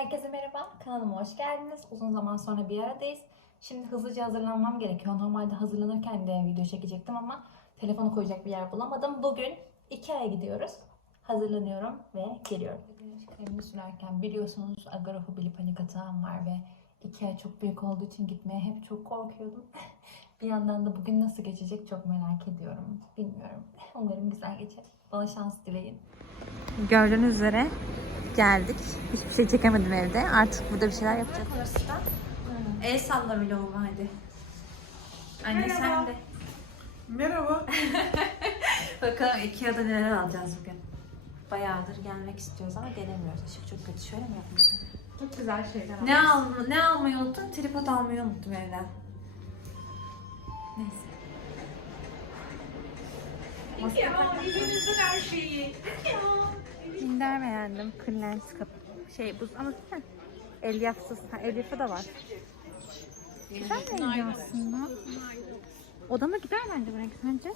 Herkese merhaba, kanalıma hoş geldiniz. Uzun zaman sonra bir aradayız. Şimdi hızlıca hazırlanmam gerekiyor. Normalde hazırlanırken de video çekecektim ama telefonu koyacak bir yer bulamadım. Bugün Ikea'ya gidiyoruz. Hazırlanıyorum ve geliyorum. Güneş kremini sürerken biliyorsunuz agorafobili panik atağım var ve Ikea çok büyük olduğu için gitmeye hep çok korkuyordum. bir yandan da bugün nasıl geçecek çok merak ediyorum. Bilmiyorum. Umarım güzel geçer. Bana şans dileyin. Gördüğünüz üzere geldik. Hiçbir şey çekemedim evde. Artık burada bir şeyler yapacağız. El salla vlogumu hadi. Anne sen de. Merhaba. Bakalım Ikea'da neler alacağız bugün. Bayağıdır gelmek istiyoruz ama gelemiyoruz. Işık çok kötü. Şöyle mi yapmışım? Çok güzel şeyler. Ne, al, ne almayı unuttum? Tripod almayı unuttum evden. Neyse. Ya, evinizin her şeyi. Minder beğendim. Kırlens kapı. Şey bu ama sen elyafsız. Ha, elyafı da var. Güzel rengi aslında. Odama gider bence bu renk sence?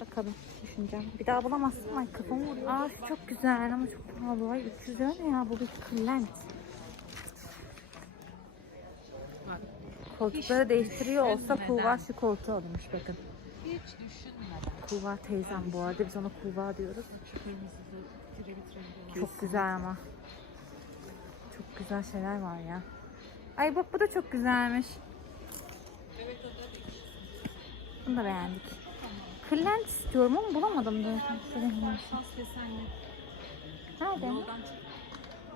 Bakalım düşüneceğim. Bir daha bulamazsın. Ay kafamı vuruyor. Aa şu çok güzel ama çok pahalı. Ay 300 lira ne ya bu bir kırlent. Koltukları değiştiriyor olsa Kuva şu koltuğu almış bakın. Hiç düşünmeden. Kuva teyzem bu arada biz ona Kuva diyoruz. Rengi Çok güzel ama. Çok güzel şeyler var ya. Ay bak bu da çok güzelmiş. Bunu da beğendik. Kırlent istiyorum ama bulamadım. Nerede?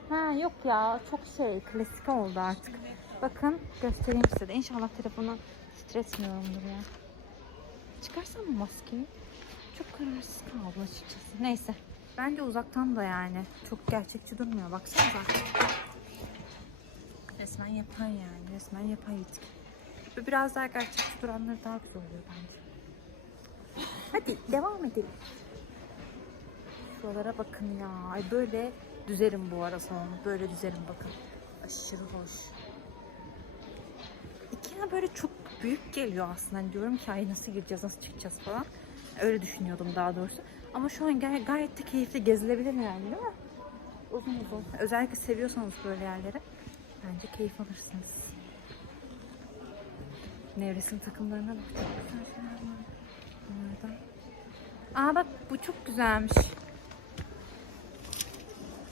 Ha yok ya çok şey klasik oldu artık. Bakın göstereyim size de. İnşallah telefonu titretmiyorumdur ya. Çıkarsam mı maskeyi? Çok kararsız kaldım açıkçası. Neyse. Bence uzaktan da yani. Çok gerçekçi durmuyor. Baksanıza. Resmen yapay yani. Resmen yapay bitki. Ve Biraz daha gerçekçi duranları daha güzel oluyor bence. Hadi devam edelim. Şuralara bakın ya. Ay böyle düzerim bu ara salonu. Böyle düzerim bakın. Aşırı hoş. Ikea böyle çok büyük geliyor aslında. Hani diyorum ki ay nasıl gireceğiz, nasıl çıkacağız falan. Öyle düşünüyordum daha doğrusu. Ama şu an gay- gayet de keyifli gezilebilir yani değil mi? Uzun uzun. Özellikle seviyorsanız böyle yerleri. Bence keyif alırsınız. Nevresim takımlarına bak. Çok güzel şeyler var. Aa bak bu çok güzelmiş.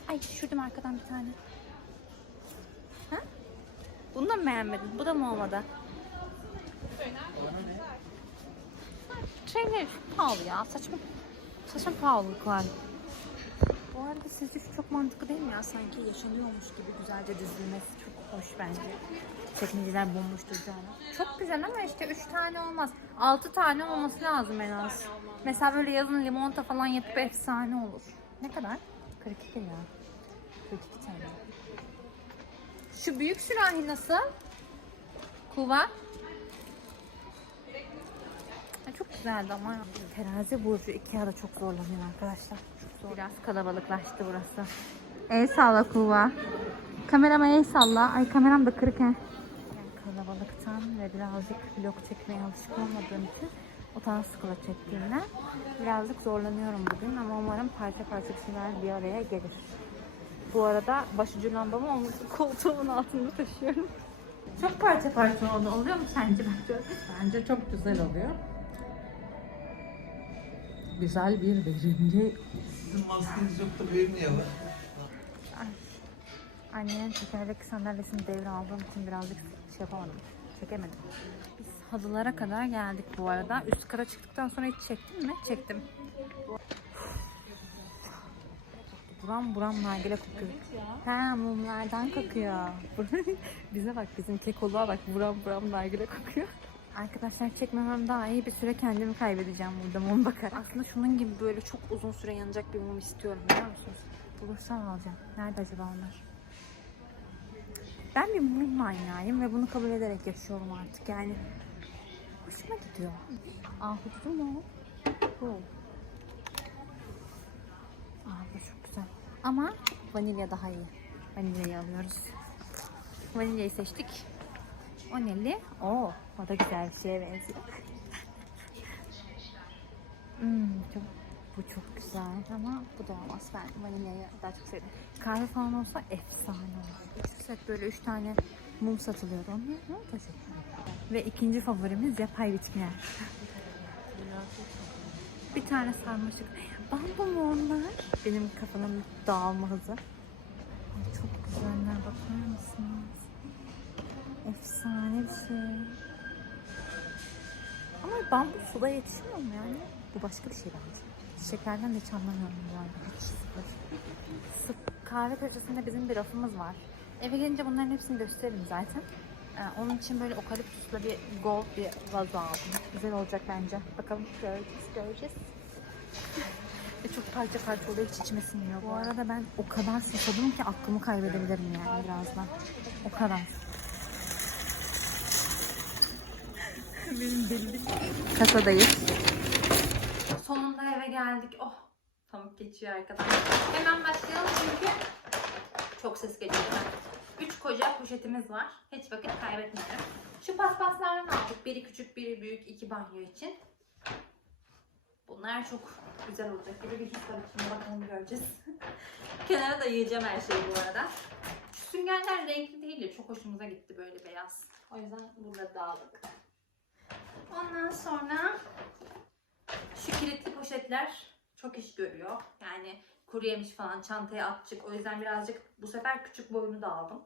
Ay düşürdüm arkadan bir tane. Ha? Bunu da mı beğenmedin? Bu da mı olmadı? Trainer pahalı ya. Saçma saçma pahalılık var. Bu arada sizce şu çok mantıklı değil mi ya? Sanki yaşanıyormuş gibi güzelce dizilmesi çok hoş bence. Çekmeceler bomboş duracağına. Çok güzel ama işte 3 tane olmaz. 6 tane olması lazım en az. Mesela böyle yazın limonata falan yapıp efsane olur. Ne kadar? 42 lira. 42 TL. Şu büyük sürahi nasıl? Kuva. Çok güzeldi ama. Terazi burcu Ikea'da çok zorlanıyor arkadaşlar. Çok zor. Biraz kalabalıklaştı burası. El salla Kuva. Kamerama el salla. Ay kameram da kırık he. Yani kalabalıktan ve birazcık vlog çekmeye alışık olmadığım için utanç sıkıla çektiğimden birazcık zorlanıyorum bugün ama umarım parça parça bir şeyler bir araya gelir. Bu arada başucu lambamı koltuğumun altında taşıyorum. Çok parça parça oldu. Oluyor mu sence? Bence çok güzel oluyor. Güzel bir verimli. Sizin maskeniz yok da benim niye var? Ay. Annenin tekerlekli sandalyesini devraldığım için birazcık şey yapamadım. Çekemedim. Biz halılara kadar geldik bu arada. Üst kata çıktıktan sonra hiç çektim mi? Çektim. Buram buram nargile kokuyor. Ha mumlardan kokuyor. Bize bak bizim kekoluğa bak buram buram nargile kokuyor. Arkadaşlar çekmemem daha iyi bir süre kendimi kaybedeceğim burada mum bakar. Aslında şunun gibi böyle çok uzun süre yanacak bir mum istiyorum biliyor musunuz? Bulursam alacağım. Nerede acaba onlar? Ben bir mum manyağıyım ve bunu kabul ederek yaşıyorum artık yani. Hoşuma gidiyor. Ahutlu mu? Bu. Aa bu çok güzel. Ama vanilya daha iyi. Vanilyayı alıyoruz. Vanilyayı seçtik. O neli? Oo, o da güzel bir şeye benziyor. Hmm, çok Bu çok güzel ama bu da olmaz. Ben vanilyayı daha çok sevdim. Kahve falan olsa efsane olur. Set böyle üç tane mum satılıyordu. Onlar ne olacak? Ve ikinci favorimiz yapay bitkiler. Bir tane sarmaşık. Bambu mu onlar? Benim kafamın dağılma hızı. Çok Efsane bir şey. Ama bambu suda yetişmiyor mu yani? Bu başka bir şey bence. Çiçeklerden de hiç anlamıyorum arada. Hiç sıfır. Sıf- Kahve köşesinde bizim bir rafımız var. Eve gelince bunların hepsini gösteririm zaten. Ee, onun için böyle okaliptusla bir gold bir vazo aldım. Güzel olacak bence. Bakalım göreceğiz, göreceğiz. Ve çok parça parça oluyor hiç içime sinmiyor. Bu arada ben o kadar susadım ki aklımı kaybedebilirim yani birazdan. O kadar. Benim belli. Kasadayız. Sonunda eve geldik. Oh pamuk geçiyor arkadan. Hemen başlayalım çünkü çok ses geliyor. Üç koca poşetimiz var. Hiç vakit kaybetmeyelim. Şu paspaslardan aldık. Biri küçük, biri büyük. iki banyo için. Bunlar çok güzel olacak gibi bir his var içinde. Bakalım göreceğiz. Kenara da yiyeceğim her şeyi bu arada. Şu süngerler renkli değil de çok hoşumuza gitti böyle beyaz. O yüzden bunları da aldık. Ondan sonra şu kilitli poşetler çok iş görüyor. Yani kuru yemiş falan çantaya atacak. O yüzden birazcık bu sefer küçük boyunu da aldım.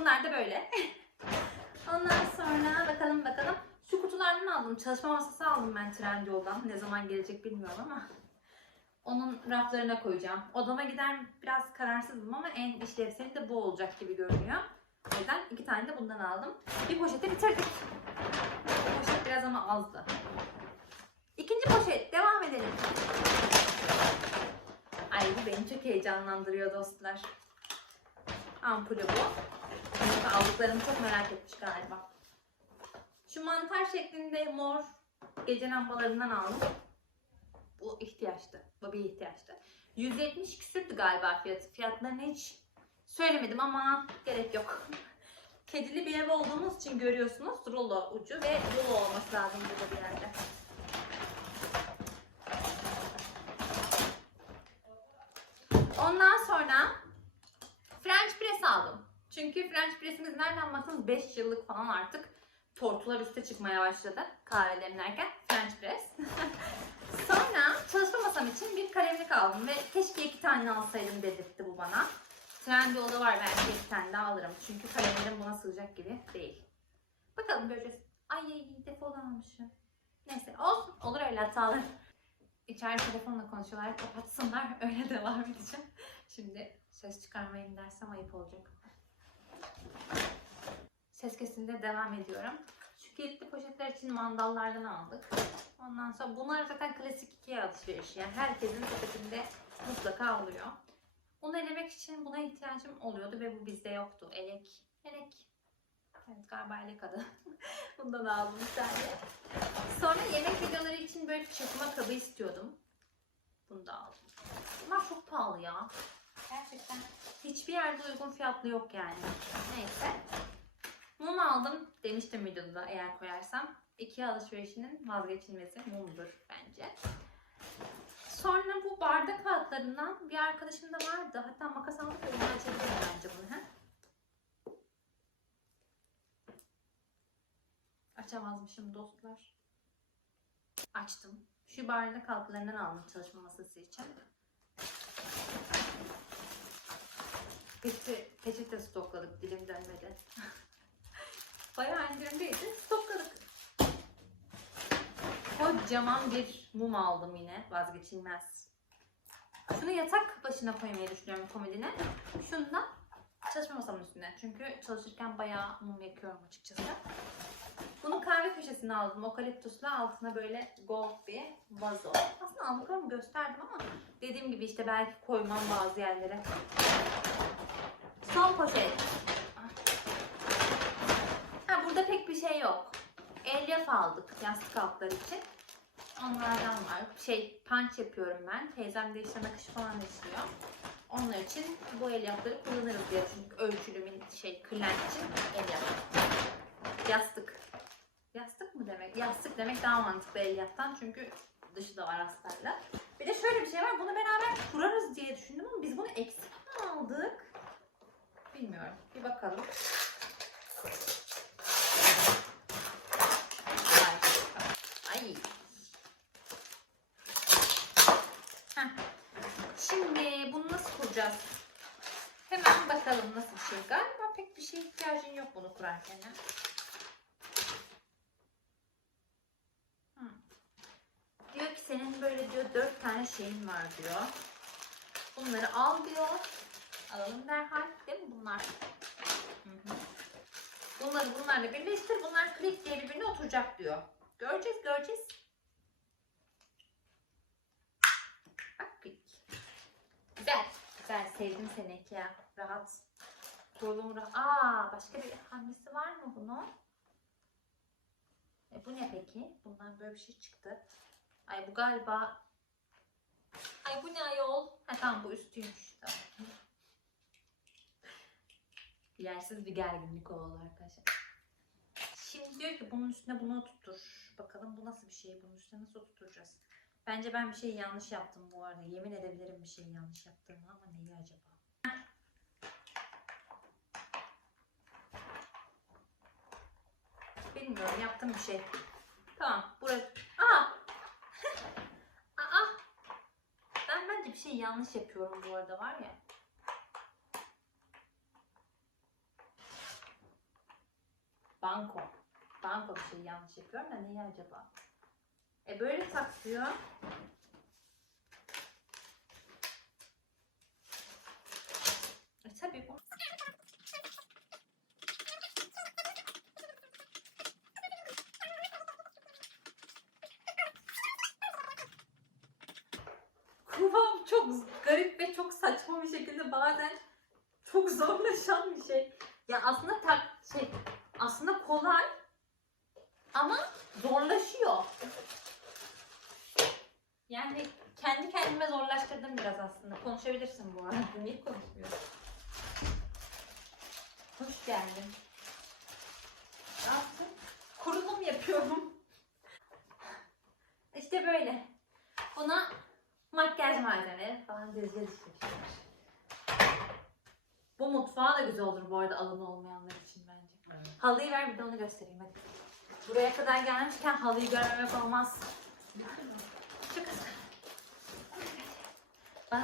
Bunlar da böyle. Ondan sonra bakalım bakalım. Şu kutulardan aldım. Çalışma masası aldım ben Trendyol'dan. Ne zaman gelecek bilmiyorum ama. Onun raflarına koyacağım. Odama gider biraz kararsızım ama en işlevseli de bu olacak gibi görünüyor. O yüzden iki tane de bundan aldım. Bir poşeti bitirdik. Poşet biraz ama azdı. İkinci poşet. Devam edelim. Ay bu beni çok heyecanlandırıyor dostlar. Ampulü bu. Çünkü çok merak etmiş galiba. Şu mantar şeklinde mor gece lambalarından aldım. Bu ihtiyaçtı. Bu bir ihtiyaçtı. 170 küsürtü galiba fiyatı. Fiyatlarını hiç söylemedim ama gerek yok. Kedili bir ev olduğumuz için görüyorsunuz rulo ucu ve rulo olması lazım burada bir yerde. Ondan sonra French press aldım. Çünkü French press'imiz nereden baksanız 5 yıllık falan artık tortular üste çıkmaya başladı kahve demlerken. French press. Sonra çalışma masam için bir kalemlik aldım ve keşke iki tane alsaydım dedirtti bu bana. Trendyol'da var belki iki tane daha alırım. Çünkü kalemlerim buna sığacak gibi değil. Bakalım göreceğiz. Ay defolamamışım. Neyse olsun. Olur öyle hatalar. İçeride telefonla konuşuyorlar. Kapatsınlar. Öyle devam edeceğim. Şimdi ses çıkarmayın dersem ayıp olacak. Ses kesinlikle devam ediyorum. Şu kilitli poşetler için mandallardan aldık. Ondan sonra bunlar zaten klasik Ikea alışverişi. Yani herkesin sepetinde mutlaka oluyor. Onu elemek için buna ihtiyacım oluyordu ve bu bizde yoktu. Elek. Elek. Evet galiba elek adı. Bundan aldım bir tane. Sonra yemek videoları için böyle bir çırpma kabı istiyordum. Bunu da aldım. Bunlar çok pahalı ya. Gerçekten hiçbir yerde uygun fiyatlı yok yani. Neyse. Mum aldım demiştim videoda eğer koyarsam. İki alışverişinin vazgeçilmezi mumdur bence. Sonra bu bardak altlarından bir arkadaşım da vardı. Hatta makas aldık ve bunu açabilirim bence bunu. He? Açamazmışım dostlar. Açtım. Şu bardak altlarından aldım çalışma masası için. Peçete, peçete stokladık dilim dönmedi. Bayağı indirimdeydi. Stokladık. Kocaman bir mum aldım yine. Vazgeçilmez. Şunu yatak başına koymayı düşünüyorum komodine. Şunu da çalışma masamın üstüne. Çünkü çalışırken bayağı mum yakıyorum açıkçası. Bunu kahve köşesine aldım. Okaliptusla altına böyle gold bir vazo. Aslında aldıklarımı gösterdim ama dediğim gibi işte belki koymam bazı yerlere. Son poşet. Ha, burada pek bir şey yok. Elyaf aldık yastık altları için. Onlardan var. Şey punch yapıyorum ben. Teyzem de işte nakış falan işliyor. Onlar için bu elyafları kullanırız diye. Çünkü ölçülümün şey kırlent için elyaf. Yastık. Yastık mı demek? Yastık demek daha mantıklı elyaftan çünkü dışı da var aslında. Bir de şöyle bir şey var. Bunu beraber kurarız diye düşündüm ama biz bunu eksik mi aldık? Bilmiyorum. Bir bakalım. Heh. Şimdi bunu nasıl kuracağız? Hemen bakalım nasıl bir şey. Galiba pek bir şeye ihtiyacın yok bunu kurarken. Hı. Diyor ki senin böyle diyor dört tane şeyin var diyor. Bunları al diyor. Alalım derhal. Değil mi bunlar? Hı hı. Bunları bunlarla birleştir. Bunlar klik diye birbirine oturacak diyor. Göreceğiz göreceğiz. Bak klik. Güzel. Güzel. Sevdim seni ya. Rahat. Kurulum rahat. Aa başka bir hamlesi var mı bunun? E, bu ne peki? Bundan böyle bir şey çıktı. Ay bu galiba... Ay bu ne ayol? Ha tamam bu üstüymüş. Tamam. Yersiz bir gerginlik oldu arkadaşlar. Şimdi diyor ki bunun üstüne bunu tutur. Bakalım bu nasıl bir şey? Bunun üstüne nasıl oturtacağız? Bence ben bir şey yanlış yaptım bu arada. Yemin edebilirim bir şey yanlış yaptığımı ama neyi acaba? Bilmiyorum yaptım bir şey. Tamam burası. Aa! Aa! Ben bence bir şey yanlış yapıyorum bu arada var ya. Banko. Banko bir şey yanlış yapıyorum da neyi acaba? E böyle tak diyor. E tabii bu. Kıvam çok garip ve çok saçma bir şekilde bazen çok zorlaşan bir şey. Ya aslında tak şey aslında kolay ama zorlaşıyor. Yani kendi kendime zorlaştırdım biraz aslında. Konuşabilirsin bu arada. Niye konuşmuyorsun? Hoş geldin. Ne yaptın? Kurulum yapıyorum. İşte böyle. Buna makyaj malzemeleri falan bir şeyler. Bu mutfağa da güzel olur bu arada alanı olmayanlar için bence. Halıyı ver bir de onu göstereyim hadi. Buraya kadar gelmişken halıyı görmemek olmaz. Kız. Bak.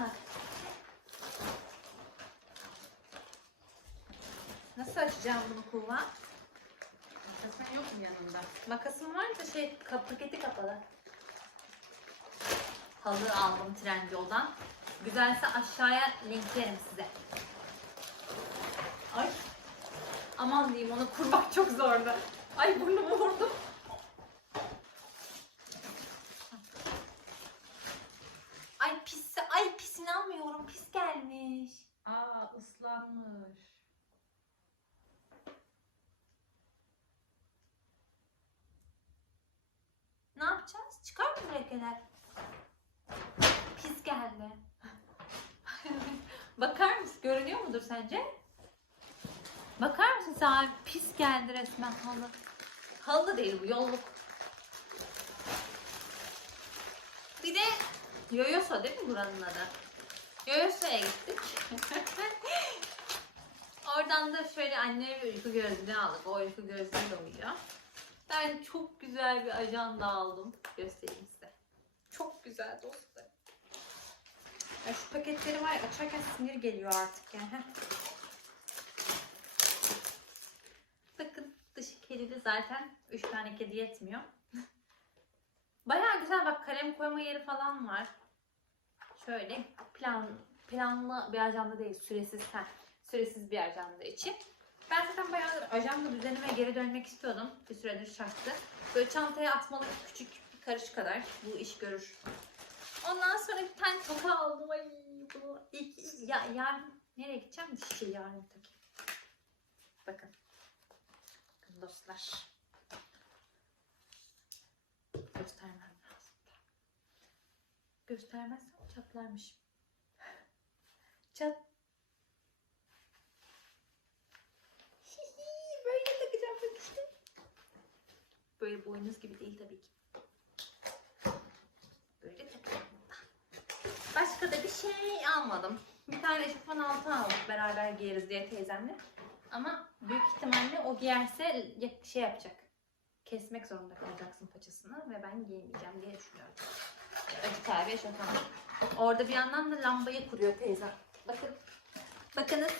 Nasıl açacağım bunu kullan? Sen yok mu yanında? Makasım var da şey paketi kapalı. Halı aldım Trendyol'dan. Güzelse aşağıya linklerim size. Ay. Aman diyeyim onu kurmak çok zordu. Ay burnumu vurdum. Ay pis, ay pis inanmıyorum. Pis gelmiş. Aa ıslanmış. Ne yapacağız? Çıkar mı lekeler? Pis geldi. Bakar mısın? Görünüyor mudur sence? Bakar mısın sen? Pis geldi resmen halı. Halı değil bu yolluk. Bir de Yoyoso değil mi buranın adı? Yoyoso'ya gittik. Oradan da şöyle bir uyku gözlüğü aldık. O uyku gözlüğü de uyuyor. Ben çok güzel bir ajanda aldım. Göstereyim size. Çok güzel dostlar. Ya şu paketleri var ya açarken sinir geliyor artık yani. Heh. Bakın kedili zaten 3 tane kedi yetmiyor. Bayağı güzel bak kalem koyma yeri falan var. Şöyle plan planlı bir ajanda değil süresiz ha, süresiz bir ajanda için. Ben zaten bayağıdır ajanda düzenime geri dönmek istiyordum. Bir süredir şarttı. Böyle çantaya atmalık küçük bir karış kadar bu iş görür. Ondan sonra bir tane toka aldım. Ay bunu ilk, ya, yarın nereye gideceğim? Dişçi yarın takayım. Bakın. Dostlar. Göstermem lazım. Göstermezsem çatlarmış. Çat. Böyle takacağım işte. Böyle boynuz gibi değil tabii ki. şey almadım. Bir tane eşofman altı aldık beraber giyeriz diye teyzemle. Ama büyük ihtimalle o giyerse şey yapacak. Kesmek zorunda kalacaksın paçasını ve ben giyemeyeceğim diye düşünüyorum. Acı kahve eşofman. Orada bir yandan da lambayı kuruyor teyzem. Bakın. Bakınız.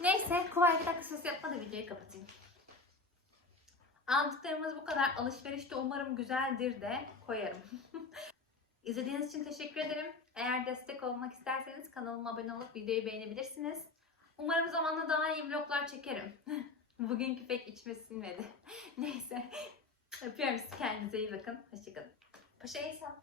Neyse Kuvay bir dakika sus yapma da videoyu kapatayım. Aldıklarımız bu kadar. Alışverişte umarım güzeldir de koyarım. İzlediğiniz için teşekkür ederim. Eğer destek olmak isterseniz kanalıma abone olup videoyu beğenebilirsiniz. Umarım zamanla daha iyi vloglar çekerim. Bugünkü pek içime sinmedi. Neyse. Öpüyorum sizi. Kendinize iyi bakın. Hoşçakalın. Paşa salla.